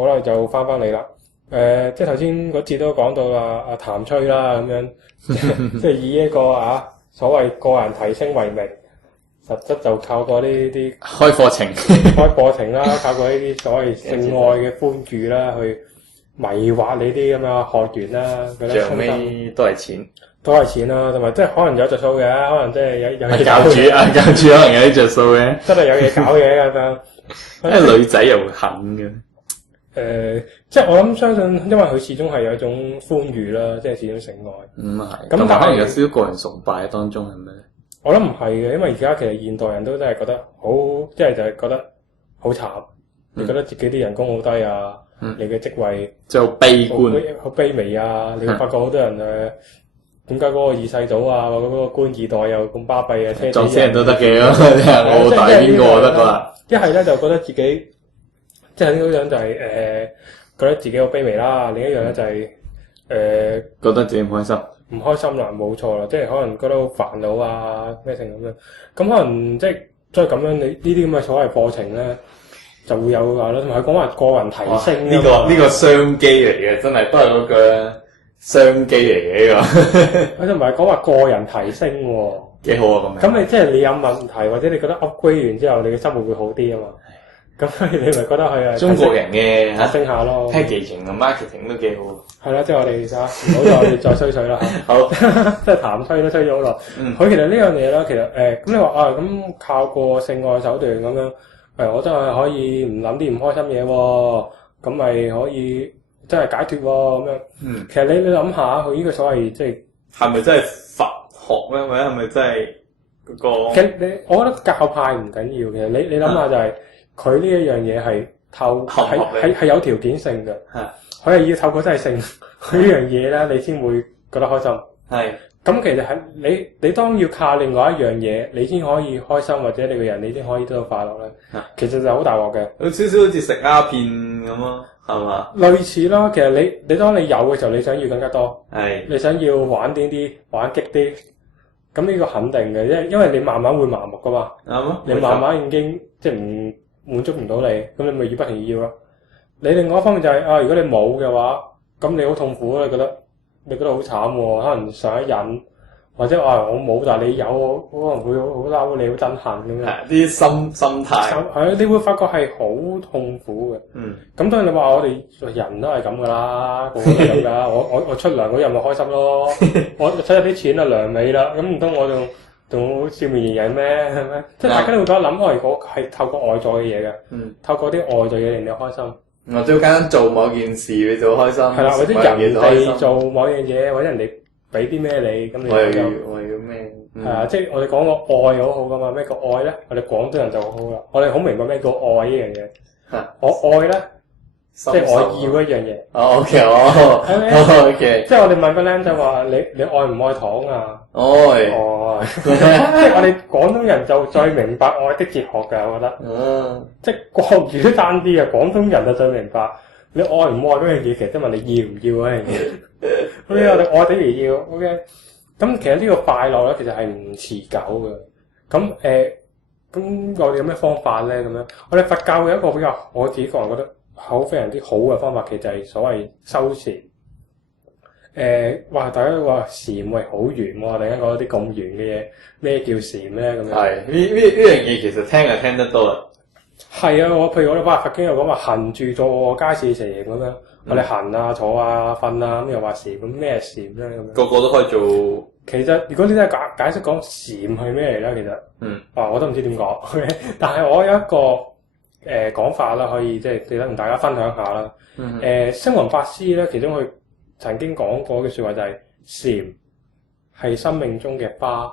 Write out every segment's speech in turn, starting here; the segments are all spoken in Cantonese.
好啦，就翻嚟啦。即係頭先嗰節都講到阿譚吹啦咁樣，即係以一個所謂個人提升為名，實質就靠過呢啲開課程啦，靠過呢啲所謂性愛嘅歡愉啦，去迷惑你啲咁嘅學員啦。最後尾都係錢，啦，同埋即係可能有着數嘅，可能即係有教主可能有啲着數嘅，真係有嘢搞嘅咁樣。因為女仔又肯嘅。即係我諗相信，因為佢始終係有一種歡愉啦，即係始終性愛。係。咁但係可能有少少個人崇拜喺當中係咩？我諗唔係嘅，因為而家其實現代人都真係覺得好，即係就係覺得好慘，你覺得自己啲人工好低啊，你嘅職位即係好悲觀，好卑微啊，你會發覺好多人點解嗰個二世祖啊，或者嗰個官二代又咁巴閉啊，撞死人都得嘅咯，我好大邊個得啦。一係咧就覺得自己即係呢樣就係覺得自己好卑微啦，另一樣咧就係覺得自己唔開心。唔開心啦，冇錯啦，即係可能覺得好煩惱啊咩性咁樣，咁可能即係咁樣，你呢啲咁嘅所謂課程咧就會有話啦，同埋講話個人提升呢個商機嚟嘅，真係都係嗰個商機嚟嘅呢個。佢就唔係講話個人提升喎，幾好啊咁。咁你即係你有問題或者你覺得 upgrade 完之後，你嘅生活會好啲啊嘛。咁你咪覺得佢中國人嘅提升下咯 packaging 同 marketing 都幾好。係啦，即係我哋唔好再吹水啦嚇。好，即係談吹都吹咗好耐。佢其實呢樣嘢啦，其實咁你話咁靠個性愛手段咁樣，我真係可以唔諗啲唔開心嘢喎，咁咪可以真係解脫喎咁樣。其實你諗下，佢呢個所謂即係咪真係佛學咧？或者係咪真係嗰個？其實我覺得教派唔緊要嘅，你諗下就係佢呢一樣嘢係有條件性嘅。佢係要透過真係性佢呢樣嘢咧，你先會覺得開心。係。咁其實係你當要靠另外一樣嘢，你先可以開心，或者你個人你先可以得到快樂咧。其實就好大鑊嘅。有少少好似食鴉片咁咯，係嘛？類似咯，其實你當你有嘅時候，你想要更加多。係。你想要玩癲啲，玩激啲，咁呢個肯定嘅，因為你慢慢會麻木噶嘛。啱啊。你慢慢已經即係唔滿足唔到你，咁你咪要不停要咯。你另外一方面就係如果你冇嘅話，咁你好痛苦，你覺得好慘喎，可能上一癮，或者我冇，但係你有，可能會好嬲，你好憎恨咁樣。係啲心態。係你會發覺係好痛苦嘅。咁當然你話我哋人都係咁噶啦，個個都係咁噶。我出糧嗰日咪開心咯，我使咗啲錢啊糧尾啦，咁唔通我仲好笑面迎人咩？係咪？即係大家都會覺得諗，如果係透過外在嘅嘢嘅，透過啲外在嘢令你開心。或者好簡單做某件事你就開心，係啦，或者人哋做某樣嘢，或者人哋俾啲咩你，咁你就我要咩？係啊，即係我哋講個愛好好噶嘛？咩叫愛咧？我哋廣東人就好好啦，我哋好明白咩叫愛呢樣嘢。我愛咧，即係我要一樣嘢。OK，即係我哋問個僆仔話你愛唔愛糖啊？愛。即係我哋廣東人就最明白愛的哲學嘅，我覺得。即係國語都爭啲嘅，廣東人就最明白你愛唔愛嗰樣嘢，其實即係問你要唔要嗰樣嘢。OK，我哋愛等於要。OK，咁其實呢個快樂咧，其實係唔持久嘅。咁我哋有咩方法咧？咁樣我哋佛教有一個比較，我自己個人覺得非常之好嘅方法，其實就係所謂修禪。大家都話禪喂好玄喎，突然間講啲咁玄嘅嘢，咩叫禪咧？咁樣係呢樣嘢其實聽就聽得多啦。係啊，譬如我哋佛經又講話行住坐皆是禪咁樣，我哋行啊、坐啊、瞓啊咁又話禪，咁咩禪咧？咁樣個個都可以做。其實如果你真係解釋講禪係咩嚟咧，其實我都唔知點講。但係我有一個講法啦，可以即係同大家分享下啦。星雲法師咧，其中佢曾經講過嘅說話就係禪係生命中嘅花。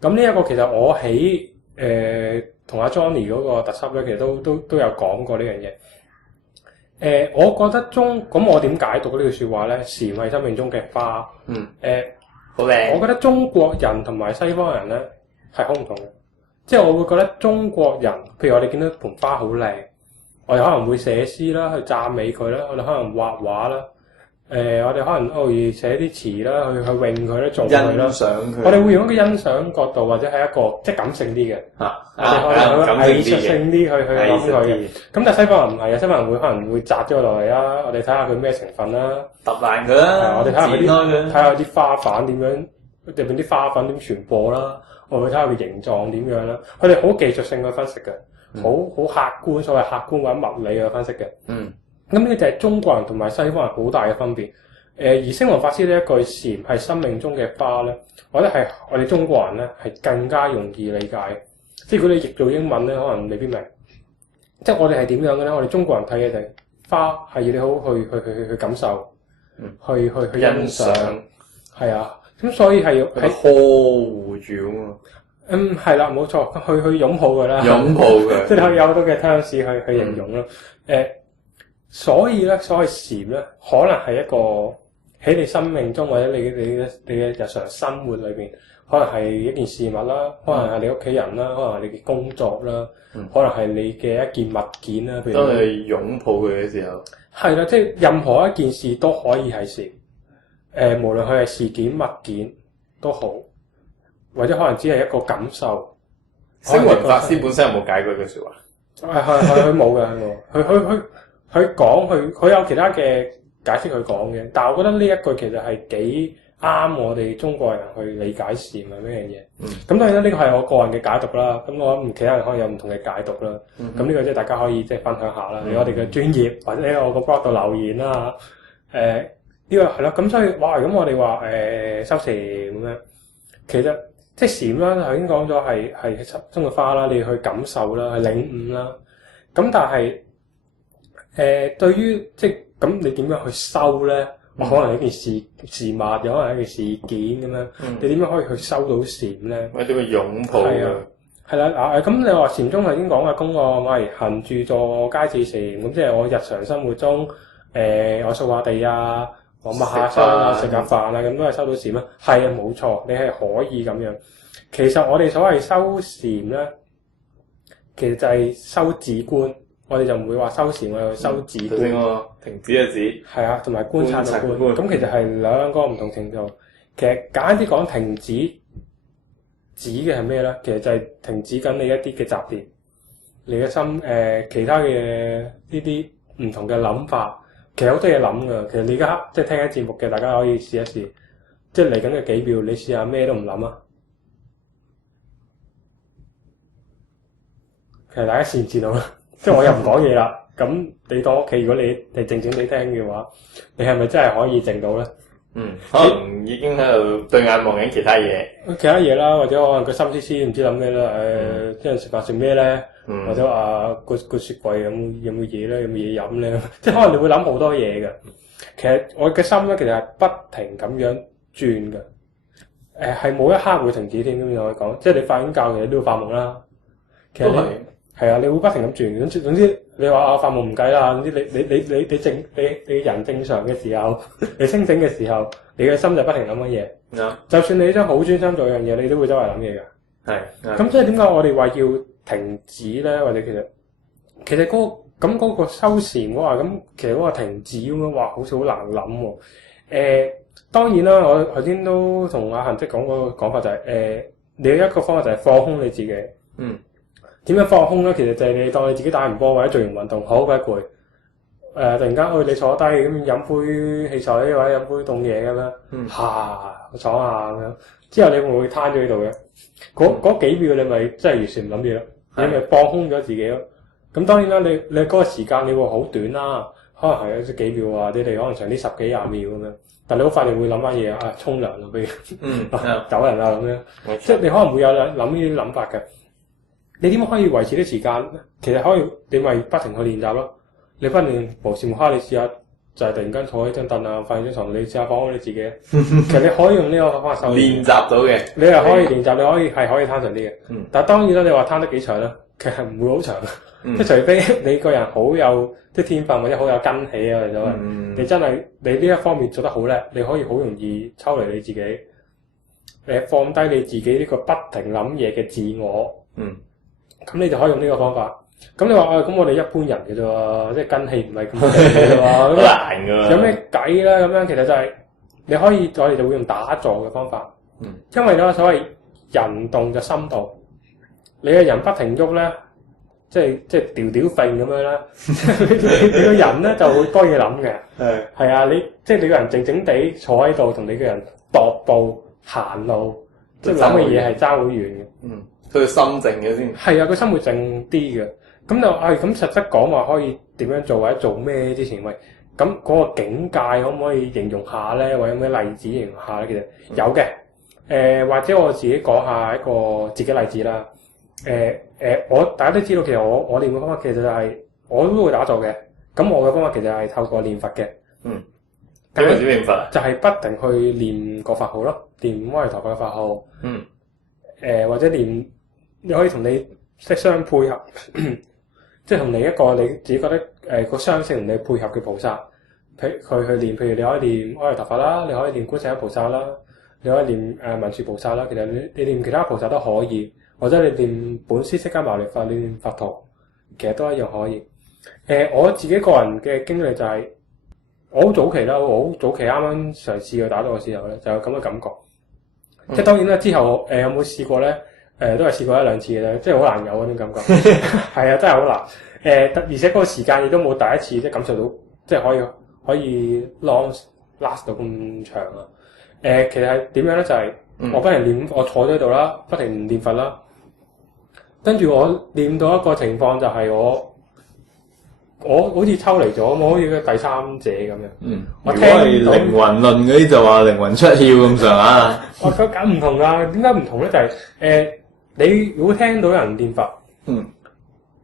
咁呢一個其實我喺同阿 Johnny 嗰個特輯咧，其實都有講過呢樣嘢。我覺得咁我點解讀呢句說話咧？禪係生命中嘅花。好靚。我覺得中國人同埋西方人咧係好唔同嘅。即係我會覺得中國人，譬如我哋見到盆花好靚，我哋可能會寫詩啦，去讚美佢啦，我哋可能畫畫啦。我哋可能偶爾寫啲詞啦，去詠佢啦，做佢啦。欣賞佢。我哋會用一個欣賞角度，或者係一個即係感性啲嘅。我哋可能去藝術性啲去諗佢嘅。咁但係西方人唔係啊，西方人會可能會摘咗落嚟啦，我哋睇下佢咩成分啦，揼爛佢啦。我哋睇下啲花瓣點樣，入邊啲花粉點傳播啦，我會睇下佢形狀點樣啦。佢哋好技術性去分析嘅，好客觀，所謂客觀或者物理去分析嘅。咁呢個就係中國人同埋西方人好大嘅分別。而星雲法師呢一句禪係生命中嘅花咧，我覺得係我哋中國人咧係更加容易理解。即係如果你譯做英文咧，可能未必明。即係我哋係點樣嘅咧？我哋中國人睇嘅就係花係要你好去感受，去欣賞，係啊。咁所以係要喺呵護住啊嘛。係啦，冇錯，去擁抱佢啦，擁抱佢，即係可以有好多嘅 terms 去形容啦。所以咧，所謂禪咧，可能係一個喺你生命中或者你嘅日常生活裏邊，可能係一件事物啦，可能係你屋企人啦，可能係你嘅工作啦，可能係你嘅一件物件啦。譬如當你擁抱佢嘅時候，係啦，即係任何一件事都可以係禪。無論佢係事件物件都好，或者可能只係一個感受。星雲法師本身有冇解過句説話？佢冇嘅，佢有其他嘅解釋佢講嘅，但係我覺得呢一句其實係幾啱我哋中國人去理解禪係咩嘢。咁當然啦，呢個係我個人嘅解讀啦。咁我諗其他人可能有唔同嘅解讀啦。咁呢個即係大家可以即係分享下啦。你我哋嘅專業或者喺我個 blog 度留言啦。呢個係咯。咁所以哇，咁我哋話修禪咁樣，其實即係禪啦，頭先講咗係生活花啦，你去感受啦，去領悟啦。咁但係對於即係咁，你點樣去修咧？可能係一件事物，有可能係一件事件咁樣。你點樣可以去修到禪咧？或者個擁抱啊？係啦，咁你話禪宗頭先講嘅公案，喂行住坐皆似禪，咁即係我日常生活中，我掃下地啊，我抹下身啊，食下飯啊，咁都係修到禪啊？係啊，冇錯，你係可以咁樣。其實我哋所謂修禪咧，其實就係修止觀。我哋就唔會話修禪，我哋修止觀。停止嘅止。係啊，同埋觀察嘅觀。咁其實係兩個唔同程度。其實簡單啲講，停止止嘅係咩咧？其實就係停止緊你一啲嘅雜念，你嘅心其他嘅呢啲唔同嘅諗法。其實好多嘢諗㗎。其實你而家即係聽緊節目嘅，大家可以試一試。即係嚟緊嘅幾秒，你試下咩都唔諗啊！其實大家試唔試到？即係我又唔講嘢啦，咁你當屋企，如果你係靜靜地聽嘅話，你係咪真係可以靜到咧？可能已經喺度對眼望緊其他嘢。其他嘢啦，或者可能個心思思唔知諗咩啦，即係食飯食咩咧？或者話個雪櫃有冇嘢咧？有冇嘢飲咧？即係可能你會諗好多嘢嘅。其實我嘅心咧，其實係不停咁樣轉嘅。係冇一刻會停止添，咁樣可以講。即係你發緊覺，其實都要發夢啦。其實係啊，你會不停咁轉。總之你話發夢唔計啦。總之你人正常嘅時候，你清醒嘅時候，你嘅心就不停諗緊嘢。就算你真係好專心做樣嘢，你都會周圍諗嘢㗎。係。咁即係點解我哋話要停止咧？或者其實嗰個修禪我話咁，其實嗰個停止咁樣話，好似好難諗喎。當然啦，我頭先都同阿恒即講嗰個講法就係你有一個方法就係放空你自己。點樣放空咧？其實就係你當你自己打完波或者做完運動，好鬼攰。突然間你坐低咁飲杯汽水或者飲杯凍嘢咁樣，爽下咁樣。之後你會唔會攤咗喺度嘅？嗰幾秒你咪真係完全唔諗嘢咯，你咪放空咗自己咯。咁當然啦，你嗰個時間你會好短啦，可能係有幾秒啊，你哋可能長啲10幾20秒咁樣。但你好快你會諗翻嘢啊，沖涼啦，譬如走人啦咁樣。即係你可能會有諗呢啲諗法嘅。你點樣可以維持啲時間？其實可以，你咪不停去練習咯。你不斷無時無刻，你試下就係突然間坐喺張凳啊，瞓喺張床，你試下放空你自己。其實你可以用呢個方法修練習到嘅。你係可以練習，你可以攤長啲嘅。但係當然啦，你話攤得幾長咧？其實唔會好長。即係除非你個人好有即係天分或者好有根氣啊，就你真係你呢一方面做得好叻，你可以好容易抽離你自己，放低你自己呢個不停諗嘢嘅自我。咁你就可以用呢個方法。咁你話咁我哋一般人嘅啫喎，即係筋氣唔係咁勁嘅喎，好難㗎。有咩計咧？咁樣其實就係你可以，我哋就會用打坐嘅方法。因為咧所謂人動就心動，你嘅人不停喐咧，即係調調揈咁樣啦，你個人咧就會多嘢諗嘅。係啊，你即係你個人靜靜地坐喺度，同你個人踱步行路，即係諗嘅嘢係爭好遠嘅。佢心靜嘅先。係啊，佢心會靜啲嘅。咁就咁實質講話可以點樣做或者做咩之前，喂，咁嗰個境界可唔可以形容下咧？或者有咩例子形容下咧？其實有嘅。或者我自己講下一個自己例子啦。大家都知道，其實我練嘅方法其實就係我都會打坐嘅。咁我嘅方法其實係透過練佛嘅。點樣練佛？就係不停去練個法號咯，練阿彌陀佛嘅法號。或者練你可以同你識相配合，即係同另一個你自己覺得個相性同你配合嘅菩薩，佢去練。譬如你可以練阿彌陀佛啦，你可以練觀世音菩薩啦。你可以練文殊菩薩啦，其實你練其他菩薩都可以，或者你練本師釋迦牟尼佛，你練佛陀，其實都一樣可以。我自己個人嘅經歷就係、我好早期啦，我好早期啱啱嘗試去打坐嘅時候咧，就有咁嘅感覺。即係當然啦，之後有冇試過咧？都係試過一兩次嘅啫，即係好難有嗰種感覺。係啊，真係好難。而且嗰個時間亦都冇第一次即係感受到，即係可以 last 到咁長啊。其實係點樣咧？就係、我不停練，我坐咗喺度啦，不停練佛啦。跟住我練到一個情況就係我好似抽離咗，我好似個第三者咁樣。我聽如果係靈魂論嗰啲就話靈魂出竅咁上下。我覺得咁唔同啊！點解唔同咧？就係、你如果聽到有人練佛，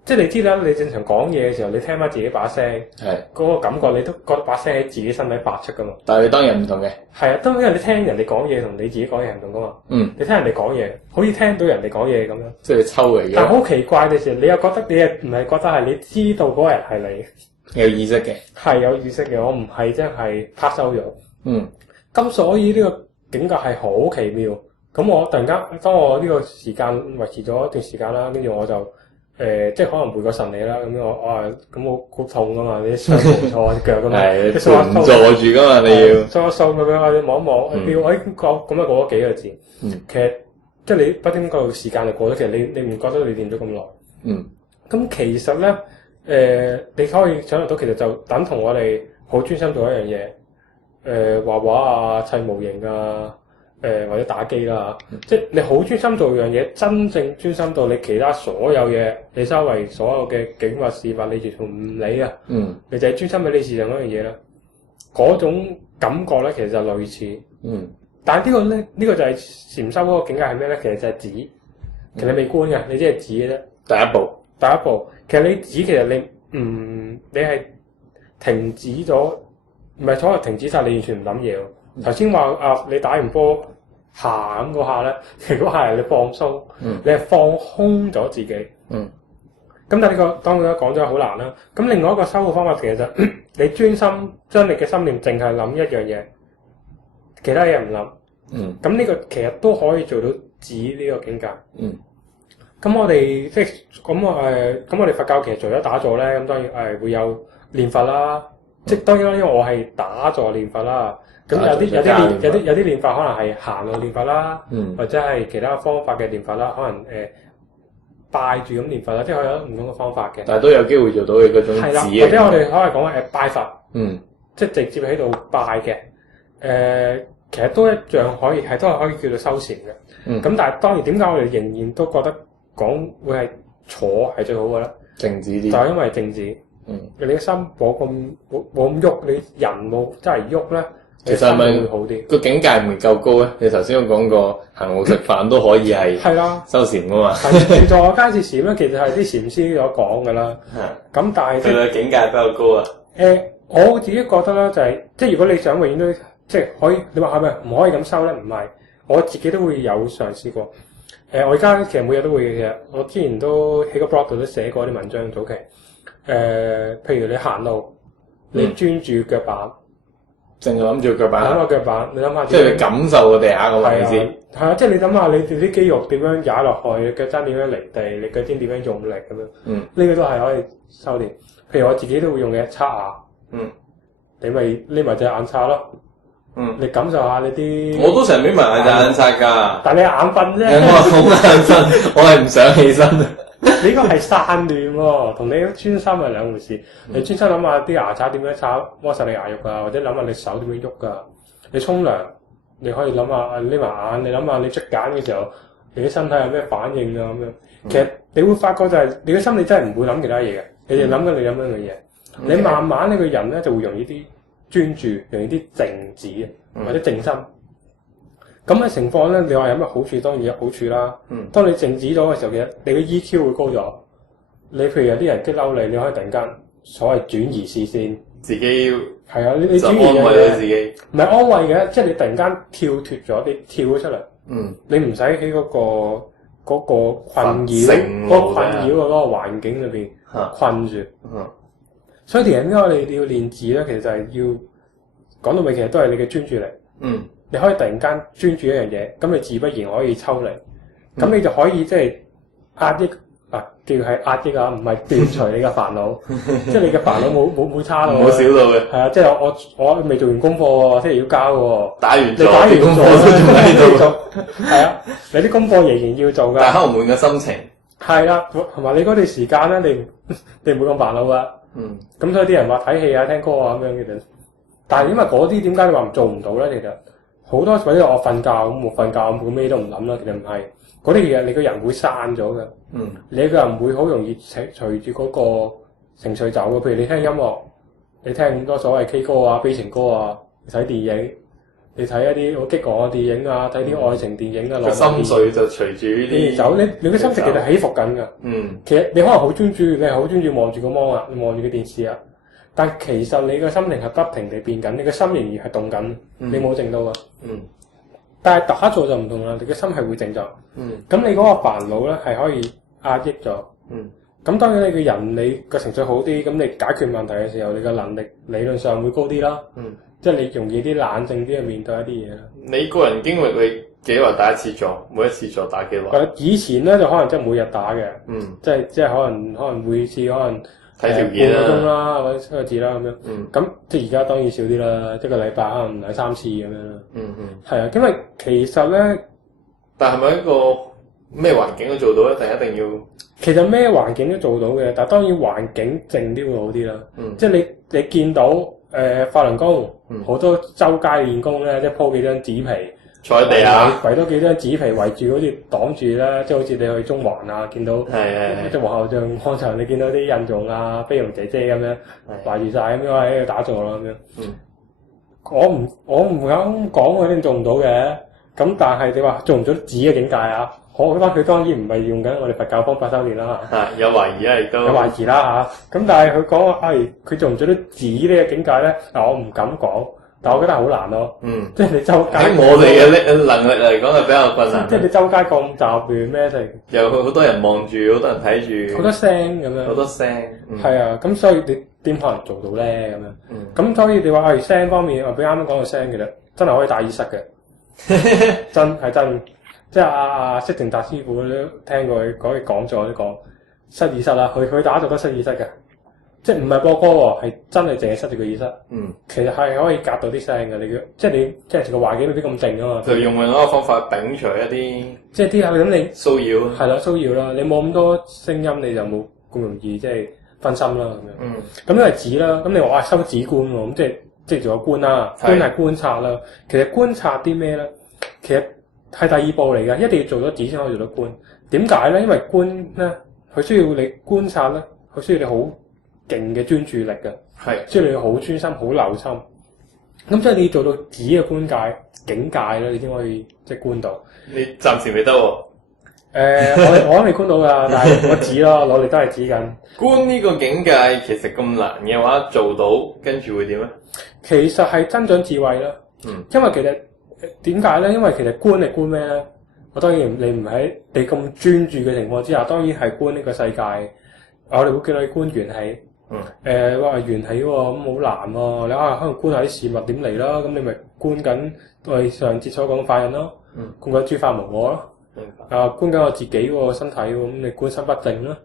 即係你知啦，你正常講嘢嘅時候，你聽翻自己把聲，嗰個感覺你都覺得把聲喺自己身體發出噶嘛。但係你當然唔同嘅。係啊，當然你聽人哋講嘢同你自己講嘢唔同噶嘛。你聽人哋講嘢，好似聽到人哋講嘢咁樣。即係抽離嘅。但係好奇怪嘅時候，你又覺得你唔係覺得係你知道嗰個人係你。有意識嘅。係有意識嘅，我唔係真係拍收咗。咁所以呢個境界係好奇妙。咁我突然間，當我呢個時間維持咗一段時間啦，跟住我就即係可能回個神嚟啦，咁我好痛噶嘛，你啲雙冇錯隻腳噶嘛，係盤坐住噶嘛，你要收一收咁樣，你望一望，咁啊過咗幾個字，其實即係你不經過時間就過咗，其實你唔覺得你練咗咁耐，咁其實咧你可以想象到，其實就等同我哋好專心做一樣嘢，畫畫啊、砌模型啊。或者打機啦，即係你好專心做樣嘢，真正專心到你其他所有嘢，你周圍所有嘅景物事物，你完全唔理啊！你就係專心喺你事上嗰樣嘢啦。嗰種感覺咧，其實就類似。但係呢個就係禪修嗰個境界係咩咧？其實就係止，其實你未觀嘅，你只係止嘅啫。第一步，其實你止，其實你係停止咗，唔係所謂停止晒，你完全唔諗嘢。頭先話你打完波行嗰下咧，如果係你放鬆，你係放空咗自己。咁但係呢個當然講咗好難啦。咁另外一個修嘅方法其實就你專心將你嘅心念淨係諗一樣嘢，其他嘢唔諗。咁呢個其實都可以做到止呢個境界。咁我哋即係咁我哋佛教其實除咗打坐咧，咁當然會有練佛啦。即係當然啦，因為我係打坐練佛啦。咁有啲練法可能係行路練法啦，或者係其他方法嘅練法啦，可能拜住咁練法啦，即係有唔同嘅方法嘅。但係都有機會做到嘅嗰種止嘅。或者我哋可以講拜佛，即係直接喺度拜嘅。其實都一樣可以，都係可以叫做修禪嘅。咁但係當然點解我哋仍然都覺得講會係坐係最好嘅咧？靜止啲。就係因為靜止。你嘅心冇咁喐，你人冇真係喐咧。其實係咪好啲？個境界唔夠高咧？你頭先都講過行路食飯都可以係修禪噶嘛？係坐階節禪咧，其實係啲禪師所講噶啦。咁但係佢嘅境界比較高啊。我自己覺得咧就係即係如果你想永遠都即係可以，你話係咪唔可以咁修咧？唔係，我自己都會有嘗試過。我而家其實每日都會嘅。我之前都喺個 blog 度都寫過啲文章早期。譬如你行路，你專注腳板。淨係諗住腳板。諗下腳板，你諗下。即係你感受個地下個位置。係啊，即係你諗下，你啲肌肉點樣踩落去，腳踭點樣離地，你腳尖點樣用力咁樣。呢個都係可以修練。譬如我自己都會用嘅刷牙。你咪匿埋隻眼刷咯。你感受下你啲。我都成日匿埋隻眼刷㗎。但係你眼瞓啫。我好眼瞓，我係唔想起身。你應該係散亂喎，同你專心係兩回事。你專心諗下啲牙刷點樣刷摸實你牙肉㗎，或者諗下你手點樣喐㗎。你沖涼，你可以諗下匿埋眼，你諗下你捽梘嘅時候，你啲身體有咩反應啊咁樣。其實你會發覺就係你嘅心理真係唔會諗其他嘢嘅，你哋諗緊你諗緊嘅嘢。你慢慢呢個人咧就會容易啲專注，容易啲靜止或者靜心。咁嘅情況咧，你話有咩好處？當然有好處啦。當你靜止咗嘅時候，其實你嘅 EQ 會高咗。你譬如有啲人激嬲你，你可以突然間所謂轉移視線，自己係啊，你轉移安慰到自己，唔係安慰嘅，即係你突然間跳脫咗，你跳咗出嚟。你唔使喺嗰個困擾嘅嗰個環境裏邊困住。所以其實應該你要練字咧，其實就係要講到尾，其實都係你嘅專注力。你可以突然間專注一樣嘢，咁你自不然可以抽離，咁你就可以即係壓抑叫係壓抑啊，唔係斷除你嘅煩惱，即係你嘅煩惱冇差到，冇少到嘅。係啊，即係我未做完功課喎，聽日要交喎，打完你打完功課都仲喺度，係啊，你啲功課仍然要做㗎。但係可能換個心情。係啦，同埋你嗰段時間咧，你唔會咁煩惱㗎。咁所以啲人話睇戲啊、聽歌啊咁樣嘅啫。但係因為嗰啲點解你話做唔到咧？其實好多或者我瞓覺咁，我瞓覺咁咩都唔諗啦。其實唔係嗰啲嘢，你個人會散咗嘅。你個人會好容易隨住嗰個情緒走嘅。譬如你聽音樂，你聽咁多所謂 K 歌啊、悲情歌啊，你睇電影，你睇一啲好激昂嘅電影啊，睇啲愛情電影啊，心緒就隨住呢啲走。你嘅心情其實起伏緊㗎。其實你可能好專注，你係好專注望住個芒啊，望住個電視啊。但其實你個心情係不停地變緊，你個心仍然係動緊，你冇靜到啊。但係打坐就唔同啦，你嘅心係會靜咗。咁你嗰個煩惱咧係可以壓抑咗。咁當然你個人你個情緒好啲，咁你解決問題嘅時候，你個能力理論上會高啲啦。即係你容易啲冷靜啲去面對一啲嘢啦。你個人經歷你幾耐打一次坐？每一次坐打幾耐？以前咧就可能即係每日打嘅。即係可能每次可能。睇條件半個鐘啦，或者7個字啦咁樣。咁即係而家當然少啲啦，一個禮拜可能2-3次咁樣啦。係啊，因為其實咧，但係咪一個咩環境都做到咧？定一定要？其實咩環境都做到嘅，但係當然環境靜啲會好啲啦。即係你見到法輪功好多周街練功咧，即係鋪幾張紙皮。坐喺地下，圍多幾張紙皮圍住，好似擋住啦，即係好似你去中環啊，見到即係皇后像廣場，你見到啲印傭啊、菲傭姐姐咁樣圍住晒咁樣喺度打坐咯咁樣。我唔敢講佢一定做唔到嘅，咁但係你話做唔做紙嘅境界啊？我覺得佢當然唔係用緊我哋佛教方法修練啦。有懷疑啊，亦都有懷疑啦嚇。咁但係佢講話佢做唔做到紙呢個境界咧？嗱，我唔敢講。但我覺得好難咯，即係你周街喺我哋嘅能力嚟講係比較困難。即係你周街咁雜亂咩？就有好多人望住，好多人睇住，好多聲咁樣。好多聲，係啊，咁所以你點可能做到咧？咁樣，咁所以你話聲方面，我比啱啱講嘅聲其實真係可以打耳塞嘅，真係真。即係阿釋定達師傅都聽過佢講嘅講座都講塞耳塞啦，佢打坐都塞耳塞嘅。即係唔係播歌喎，係真係淨係塞住個耳塞。其實係可以隔到啲聲嘅，即係個環境未必咁靜啊嘛。就用另一個方法摒除一啲，即係啲咁你騷擾。係啦，騷擾啦，你冇咁多聲音，你就冇咁容易即係分心啦咁樣。咁因為指啦，咁你話收指觀喎，咁即係做個觀啦，觀係觀察啦。其實觀察啲咩咧？其實係第二步嚟嘅，一定要做咗指先可以做到觀。點解咧？因為觀咧，佢需要你觀察咧，佢需要你好勁嘅專注力嘅，即係你要好專心、好留心。咁即係你要做到指嘅觀界境界咧，你先可以即係觀到。你暫時未得喎。我都未觀到㗎，但係我指咯，努力都係指緊。觀呢個境界其實咁難嘅話，做到跟住會點咧？其實係增長智慧啦。因為其實點解咧？因為其實觀係觀咩咧？我當然你唔喺你咁專注嘅情況之下，當然係觀呢個世界。我哋會叫你觀緣起。話緣起喎，咁好難喎，你可能觀下啲事物點嚟啦，咁你咪觀緊我哋上節所講嘅法印咯，觀緊諸法無我咯，觀緊我自己個身體喎，咁你觀身不淨啦。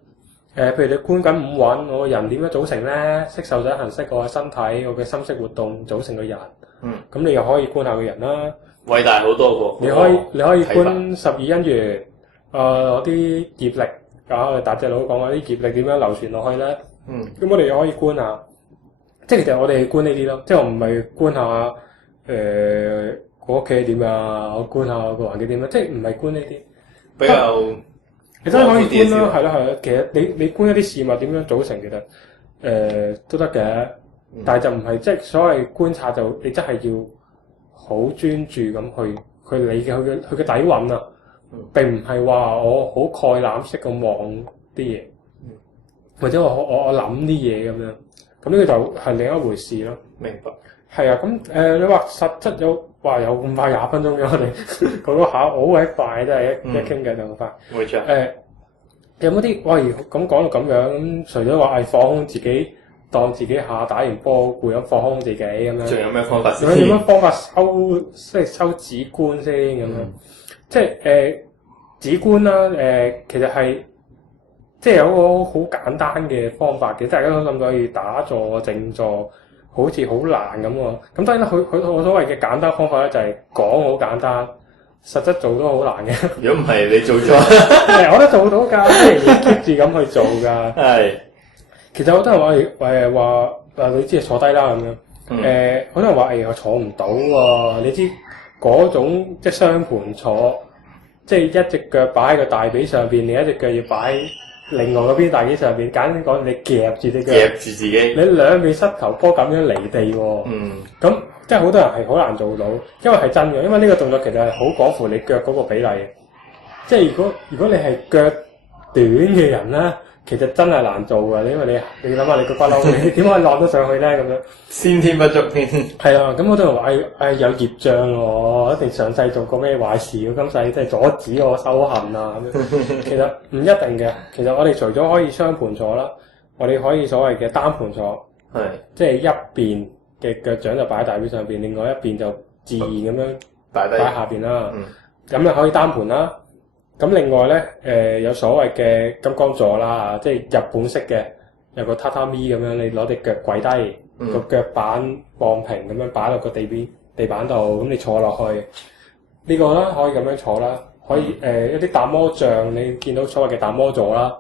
譬如你觀緊五蘊，我個人點樣組成咧？色受想行識，我嘅身體，我嘅心識活動組成個人。咁你又可以觀下個人啦。偉大好多個。你可以觀12因緣，嗰啲業力，大隻佬講話啲業力點樣流傳落去咧？咁我哋又可以觀下，即係其實我哋觀呢啲咯，即係我唔係觀下我屋企點啊，我觀下我個環境點啊，即係唔係觀呢啲比較。你真係可以觀啦，係啦。其實你觀一啲事物點樣組成，其實都得嘅，但係就唔係即係所謂觀察就你真係要好專注咁去理解佢嘅底蘊啊，並唔係話我好概覽式咁望啲嘢，或者我諗啲嘢咁樣，咁呢個就係另一回事咯。明白。係啊，咁你話實質有咁快20分鐘嘅我哋講嗰下，好鬼快真係一傾偈就好快。冇錯。有冇啲咁講到咁樣咁？除咗話放空自己，當自己下打完波攰咁放空自己咁樣。仲有咩方法先？有咩方法收止觀先咁樣？即係止觀啦。其實係即係有個好簡單嘅方法嘅，大家都諗到要打坐靜坐。好似好難咁喎，咁當然啦，佢所謂嘅簡單方法咧就係講好簡單，實質做都好難嘅。如果唔係你做咗，我都做到㗎，即係要 keep 住咁去做㗎。係，其實好多人話你知係坐低啦咁樣。好多人話我坐唔到喎，你知嗰種即係雙盤坐，即係一隻腳擺喺個大髀上邊，另一隻腳要擺另外嗰邊大髀上邊，簡單講，你夾住隻腳，夾住自己，你兩邊膝頭哥咁樣離地喎。咁即係好多人係好難做到，因為係真嘅，因為呢個動作其實係好講乎你腳嗰個比例嘅。即係如果你係腳短嘅人咧，其實真係難做㗎，因為你諗下你個骨碌，你點可以落得上去咧？咁樣先天不足添。係啊，咁好多人話有業障喎，一定上世做過咩壞事，今世即係阻止我修行啊咁樣。其實唔一定嘅，其實我哋除咗可以雙盤坐啦，我哋可以所謂嘅單盤坐，即係一邊嘅腳掌就擺喺大髀上邊，另外一邊就自然咁樣擺下邊啦。咁就可以單盤啦。咁另外咧，有所謂嘅金剛座啦，即係日本式嘅，有個榻榻米咁樣，你攞隻腳跪低，個腳板放平咁樣擺落個地板度，咁你坐落去，呢個啦可以咁樣坐啦，可以一啲達摩像，你見到所謂嘅達摩座啦，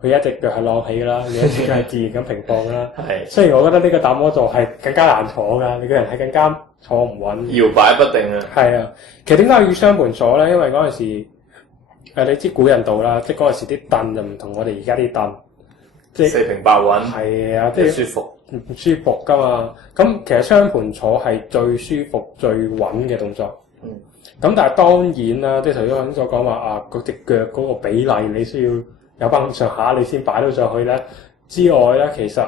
佢一隻腳係晾起㗎啦，另一隻腳係自然咁平放㗎啦。雖然我覺得呢個達摩座係更加難坐㗎，你個人係更加坐唔穩，搖擺不定啊。係啊，其實點解要雙盤坐咧？因為嗰陣時。你知古印度啦，即係嗰陣時啲凳就唔同我哋而家啲凳，即係四平八穩。係啊，即係舒服，唔舒服㗎嘛。咁其實雙盤坐係最舒服、最穩嘅動作。咁但係當然啦，即係頭先我所講話嗰隻腳嗰個比例你需要有翻咁上下，你先擺到上去咧。之外咧，其實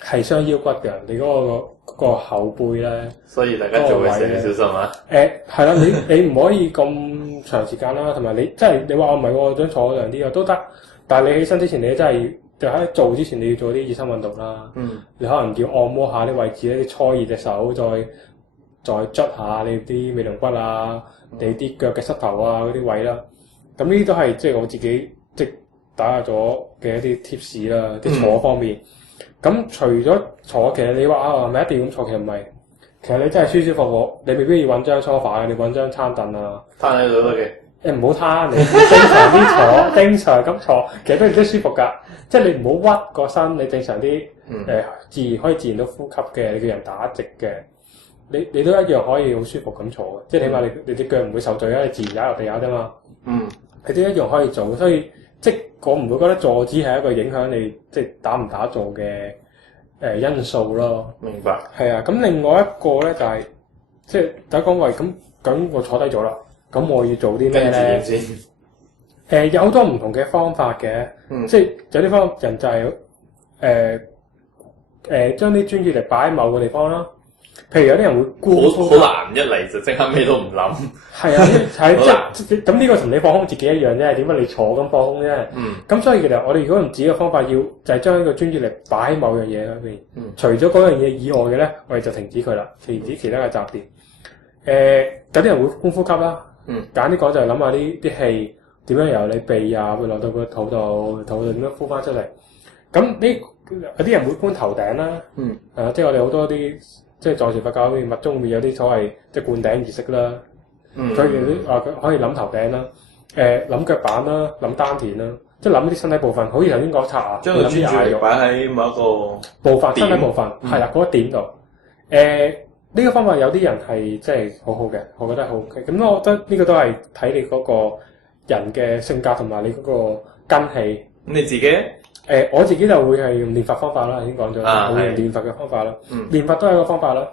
係傷腰骨嘅，你嗰個後背咧。所以大家做嘅時候小心啊！係啦，你唔可以咁長時間啦，同埋你即係你話我唔係喎，我想坐長啲啊都得。但係你起身之前，你真係就喺做之前，你要做啲熱身運動啦。你可能要按摩下啲位置咧，啲搓熱隻手，再捽下你啲尾龍骨啊，你啲腳嘅膝頭啊嗰啲位啦。咁呢啲都係即係我自己即係打下咗嘅一啲 tips 啦，啲坐方面。咁除咗坐，其實你話係咪一定要咁坐？其實唔係，其實你真係舒舒服服，你未必要揾張梳化，你揾張餐凳啊，攤喺度都得嘅。唔好攤，你正常啲坐，正常咁坐，其實都舒服㗎。即係你唔好屈個身，你正常啲，自然可以自然到呼吸嘅，你個人打直嘅，你都一樣可以好舒服咁坐嘅。即係起碼你隻腳唔會受罪啊，你自然踩落地下啫嘛。你都一樣可以做，所以即係我唔會覺得坐姿係一個影響你即係打唔打坐嘅因素咯。明白。係啊，咁另外一個咧就係、是、即係大家講話咁我坐低咗啦，咁我要做啲咩咧？有好多唔同嘅方法嘅，即係有啲人就係將啲專注力擺喺某個地方啦，譬如有啲人會觀呼吸，好難一嚟就即刻咩都唔諗。係啊，係即係咁呢個同你放空自己一樣啫，點解你坐咁放空啫？咁所以其實我哋如果用自己嘅方法要就係將呢個專注力擺喺某樣嘢裏邊，除咗嗰樣嘢以外嘅咧，我哋就停止佢啦，停止其他嘅雜念。有啲人會觀呼吸啦，簡啲講就係諗下啲氣點樣由你鼻啊會落到個肚度點樣呼翻出嚟。咁呢有啲人會觀頭頂啦，即係我哋好多啲即係藏傳佛教嗰啲密宗會有啲所謂即係灌頂儀式啦，所以佢可以諗頭頂啦，諗腳板啦，諗丹田啦，即係諗啲身體部分，好似頭先講擦牙，將個專注力擺喺某一個部分身體部分，係啦嗰一點度。呢個方法有啲人係即係好好嘅，我覺得好 OK。咁我覺得呢個都係睇你嗰個人嘅性格同埋你嗰個根氣。你自己？我自己就會係用練法方法啦，已經講咗，我會用練法嘅方法啦。練法都係一個方法啦。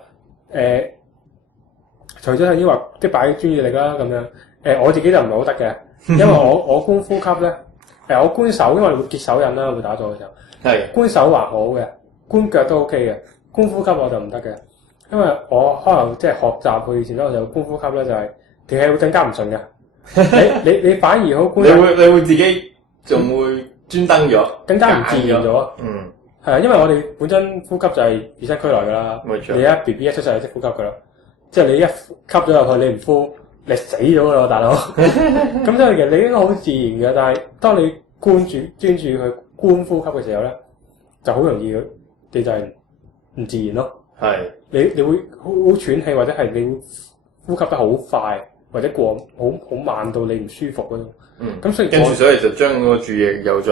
除咗頭先話即係擺專注力啦咁樣，我自己就唔係好得嘅，因為我觀呼吸咧，我觀手，因為會結手印啦，會打坐嘅時候。係。觀手還好嘅，觀腳都 OK 嘅，觀呼吸我就唔得嘅，因為我可能即係學習佢以前嗰陣時觀呼吸咧，就係條氣會更加唔順嘅。你反而好觀。你會自己仲會專登咗，更加唔自然咗。係啊，因為我哋本身呼吸就係與生俱來㗎啦。冇錯。你一 BB 一出世就識呼吸㗎啦，即係你一吸咗入去，你唔呼，你死咗㗎啦，大佬。咁所以其實你應該好自然嘅，但係當你專注去觀呼吸嘅時候咧，就好容易你就係唔自然咯。係。你會好喘氣，或者係你會呼吸得好快，或者過好慢到你唔舒服嗰種。咁所以跟住所以就將嗰個注意力又再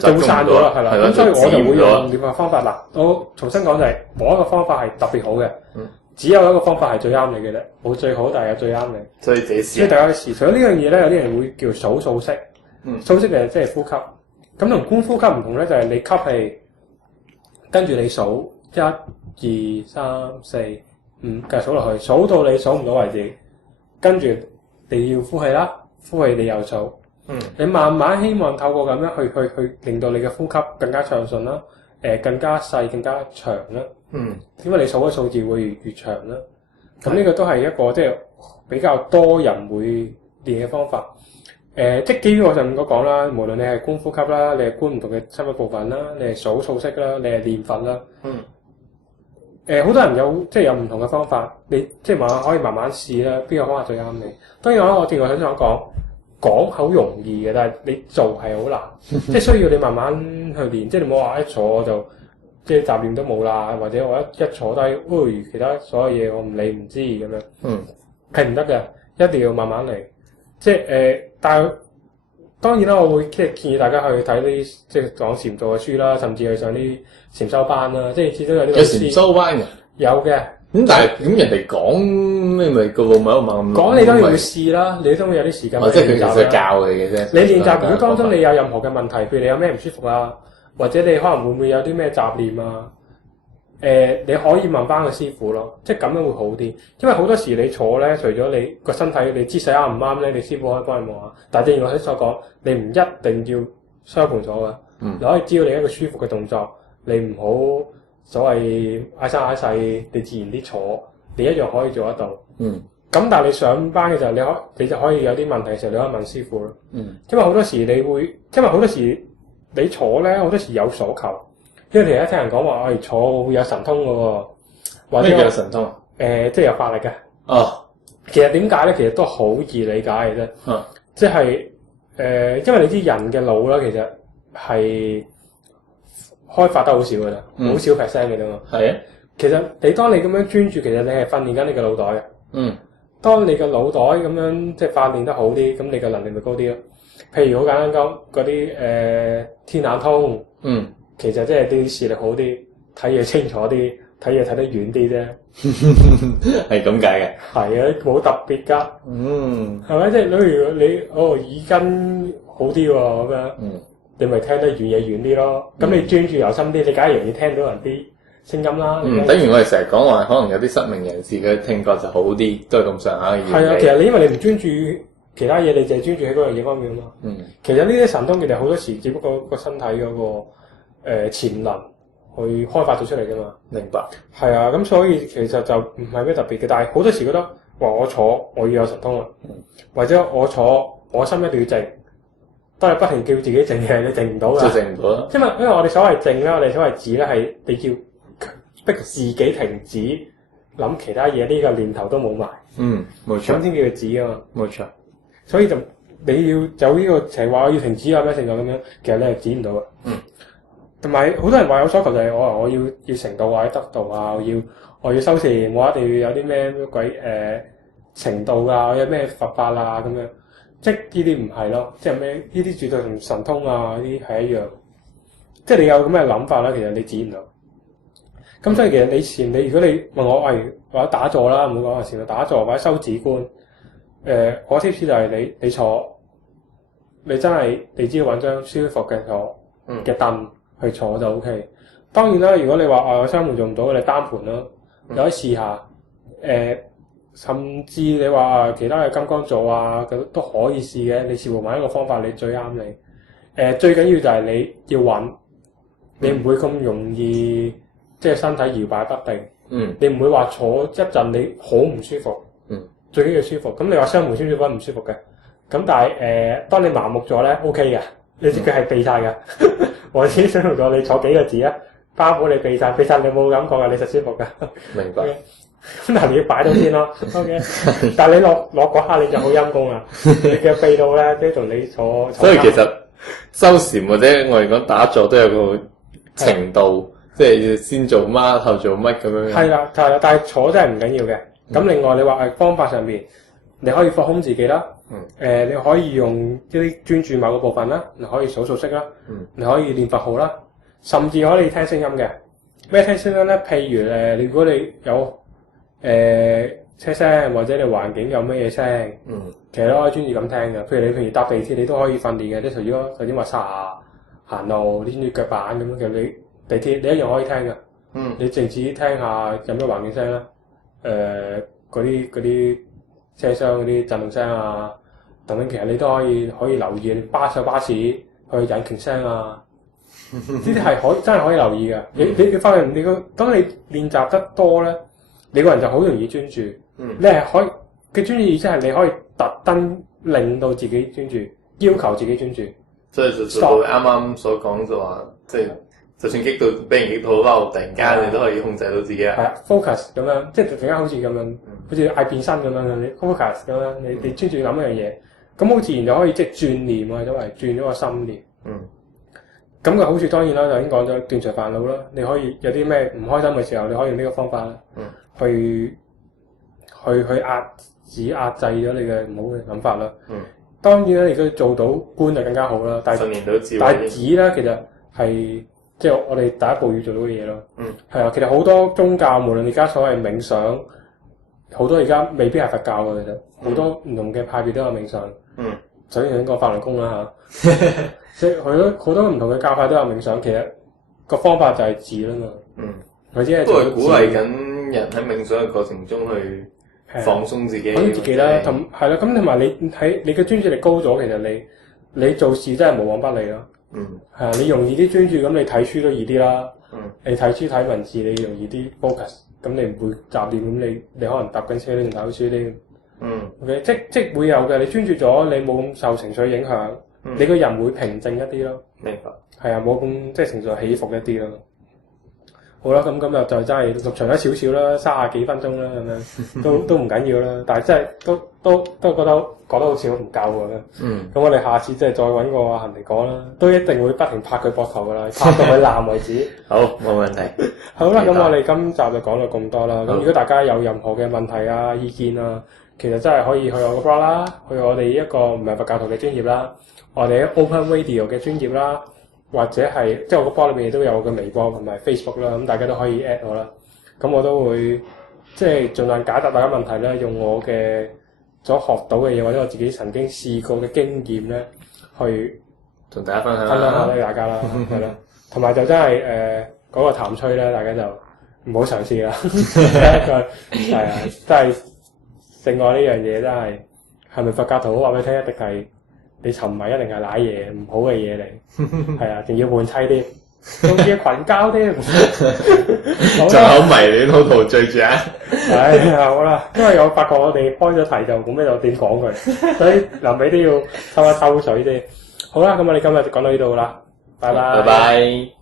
就散咗啦，係啦。咁所以我就會用練法方法。嗱，我重新講就係冇一個方法係特別好嘅，只有一個方法係最啱你嘅啫，冇最好，但係有最啱你。所以自己試。所以大家試。除咗呢樣嘢咧，有啲人會叫數數息。數息嘅即係呼吸。咁同觀呼吸唔同咧，就係你吸氣，跟住你數1、2、3、4、5，繼續數落去，數到你數唔到為止，跟住你要呼氣啦。呼氣你又數，你慢慢希望透過咁樣去令到你嘅呼吸更加暢順啦，更加細、更加長啦。因為你數嘅數字會越長啦。咁呢個都係一個即係比較多人會練嘅方法。即係基於我上面講啦，無論你係觀呼吸啦，你係觀唔同嘅身體部分啦，你係數數息啦，你係練法啦。好多人有唔同嘅方法，你即係可以慢慢試啦，邊個方法最啱你？當然我正話想講好容易嘅，但係你做係好難，即係需要你慢慢去練。即係你唔好話一坐我就即係雜念都冇啦，或者我一坐低，其他所有嘢我唔理唔知咁樣，係唔得嘅，一定要慢慢嚟。即係但係當然啦，我會即係建議大家去睇啲即係講禪道嘅書啦，甚至去上啲禪修班啦，即係始終有啲老師。有禪修班嘅？有嘅。咁但係咁人哋講你咪個路咪一路咁講，你都要試啦，你都會有啲時間。即係佢其實教你嘅啫。你練習如果當中你有任何嘅問題，譬如你有咩唔舒服啊，或者你可能會唔會有啲咩雜念啊？你可以問翻個師傅咯，即係咁樣會好啲。因為好多時你坐咧，除咗你個身體你姿勢啱唔啱咧，你師傅可以幫你望下。但係正如我頭先所講，你唔一定要雙盤坐㗎，你可以只要你一個舒服嘅動作，你唔好所謂嗌生嗌細，你自然啲坐，你一樣可以做得到。咁但係你上班嘅時候，你就可以有啲問題嘅時候，你可以問師傅咯。因為好多時因為好多時你坐咧，好多時有所求。因為其實聽人講話，坐會有神通嘅喎。或者咩叫神通？即係有法力嘅。其實點解咧？其實都好易理解嘅啫。即係因為你知人嘅腦啦，其實係開發得好少嘅咋，好少 percent 嘅啫嘛。係啊。其實當你咁樣專注，其實你係訓練緊你嘅腦袋嘅。當你嘅腦袋咁樣即係訓練得好啲，咁你嘅能力咪高啲咯。譬如好簡單講，嗰啲天眼通。其實即係啲視力好啲，睇嘢清楚啲，睇嘢睇得遠啲啫。係咁解嘅。係啊，冇特別㗎。係咪？即係例如你耳根好啲喎咁樣，你咪聽得遠嘢遠啲咯。咁你專注留心啲，你梗係容易聽到人啲聲音啦。等於我哋成日講話，可能有啲失明人士嘅聽覺就好啲，都係咁上下嘅原理。係啊，其實你因為你唔專注其他嘢，你淨係專注喺嗰樣嘢方面啊嘛。其實呢啲神通其實好多時只不過個身體嗰個潛能去開發咗出嚟㗎嘛。明白。係啊，咁所以其實就唔係咩特別嘅，但係好多時覺得話我坐我要有神通啦，或者我坐我心一定要靜，當你不停叫自己靜嘅，你靜唔到㗎。就靜唔到啦。因為我哋所謂靜咧，我哋所謂止咧係你要逼自己停止諗其他嘢，呢個念頭都冇埋。冇錯。咁先叫做止啊嘛。冇錯。所以就你要有呢個情話，我要停止啊咩成就咁樣，其實你係止唔到嘅。同埋好多人話有所求就係我要成道啊，得道啊，我要修禪，我一定要有啲咩鬼程度啊，我有咩佛法啊咁樣，即係呢啲唔係咯，即係咩呢啲絕對同神通啊呢啲係一樣，即係你有咁嘅諗法啦，其實你止唔到。咁所以其實你如果你問我或者打坐啦，唔好講前打坐或者修止觀，我 tips 就係你坐，你真係你只要揾張舒服嘅嘅凳去坐就 OK。當然啦，如果你話我雙盤做唔到，你單盤咯，你可以試下。甚至你話其他嘅金剛座啊，都可以試嘅。你視乎揾一個方法，你最啱你。最緊要就係你要穩，你唔會咁容易即係身體搖擺不定。你唔會話坐一陣你好唔舒服。最緊要舒服。咁你話雙盤舒服唔舒服嘅？咁但係當你麻木咗咧 OK 嘅，你隻腳係痹晒嘅。我自己想象咗你坐幾個字啊，包保你痹晒你冇感覺嘅，你實舒服嘅。明白。咁但係你要擺到先咯，OK。但係你落嗰下你就好陰功啦，你嘅痹到咧，即係同你坐。所以其實修禪或者我哋講打坐都有個程度，即係先做乜後做乜咁樣。係啦，但係坐真係唔緊要嘅。咁另外你話方法上面，你可以放空自己啦。你可以用一啲專注某個部分啦，你可以數數息啦，你可以念佛號啦，甚至可以聽聲音嘅。咩聽聲音咧？譬如如果你有車聲或者你環境有咩嘢聲，其實都可以專注咁聽嘅。譬如你平時搭地鐵，你都可以訓練嘅。即係除咗頭先話沙下行路，你專注腳板咁樣，其實你地鐵你一樣可以聽嘅。你靜止聽下有咩環境聲啦，嗰啲車廂嗰啲震動聲啊，等等，其實你都可以留意。巴士去引擎聲啊，呢啲係真係可以留意嘅。你發現當你練習得多咧，你個人就好容易專注。你係可以嘅專注意思係你可以特登令到自己專注，要求自己專注。所以就做到啱啱所講就話，即係就算激到俾人激到嬲，突然間你都可以控制到自己啊。係啊 ，focus 咁樣，即係突然間好似咁樣，好似嗌變身咁樣，你 focus 咁樣，你專注諗一樣嘢，咁好自然就可以即係轉念啊，因為轉咗個心念。咁嘅好處當然啦，就已經講咗斷除煩惱啦。你可以有啲咩唔開心嘅時候，你可以用呢個方法啦，去壓制咗你嘅唔好嘅諗法啦。當然啦，如果做到觀就更加好啦。但係止咧，其實係即係我哋第一步要做到嘅嘢咯。係啊，其實好多宗教，無論你而家所謂冥想，好多而家未必係佛教嘅，其實好多唔同嘅派別都有冥想。首先講法輪功啦嚇，即係好多唔同嘅教派都有冥想，其實個方法就係止啦嘛。或者係都係鼓勵緊人喺冥想嘅過程中去放鬆自己。放鬆自己啦，係啦，咁同埋你嘅專注力高咗，其實你做事真係無往不利咯。係啊，你容易啲專注，咁你睇書都易啲啦。你睇書睇文字，你容易啲 focus，咁你唔會雜念，咁你可能搭緊車你仲睇到書啲。OK，即會有嘅。你專注咗，你冇咁受情緒影響，你個人會平靜一啲咯。明白。係啊，冇咁即係情緒起伏一啲咯。好啦，咁今日就真係錄長咗少少啦，30幾分鐘啦，咁樣都唔緊要啦。但係真係都覺得講得好似好唔夠咁樣。咁我哋下次即係再揾個阿恒嚟講啦，都一定會不停拍佢膊頭噶啦，拍到佢爛為止。好，冇問題。好啦，咁我哋今集就講到咁多啦。咁如果大家有任何嘅問題啊、意見啊，其實真係可以去我個 blog 啦，去我哋一個唔係佛教徒嘅專頁啦，我哋 Open Radio 嘅專頁啦，或者係即係我個 blog 裏邊亦都有我嘅微博同埋 Facebook 啦，咁大家都可以 at 我啦。咁我都會即係盡量解答大家問題咧，用我嘅所學到嘅嘢或者我自己曾經試過嘅經驗咧，去同大家分享下俾大家啦，係啦。同埋就真係嗰個談吹咧，大家就唔好嘗試啦。係啊，真係性愛呢樣嘢真係咪佛教徒好話俾你聽，一定係你沉迷，一定係瀨嘢唔好嘅嘢嚟。係啊，仲要換妻啲。仲要群交添，仲好迷戀，好陶醉住啊！唉，好啦，因為我發覺我哋開咗題就冇咩就點講佢，所以臨尾都要抽一抽水啫。好啦，咁我哋今日就講到呢度啦，拜拜。拜拜。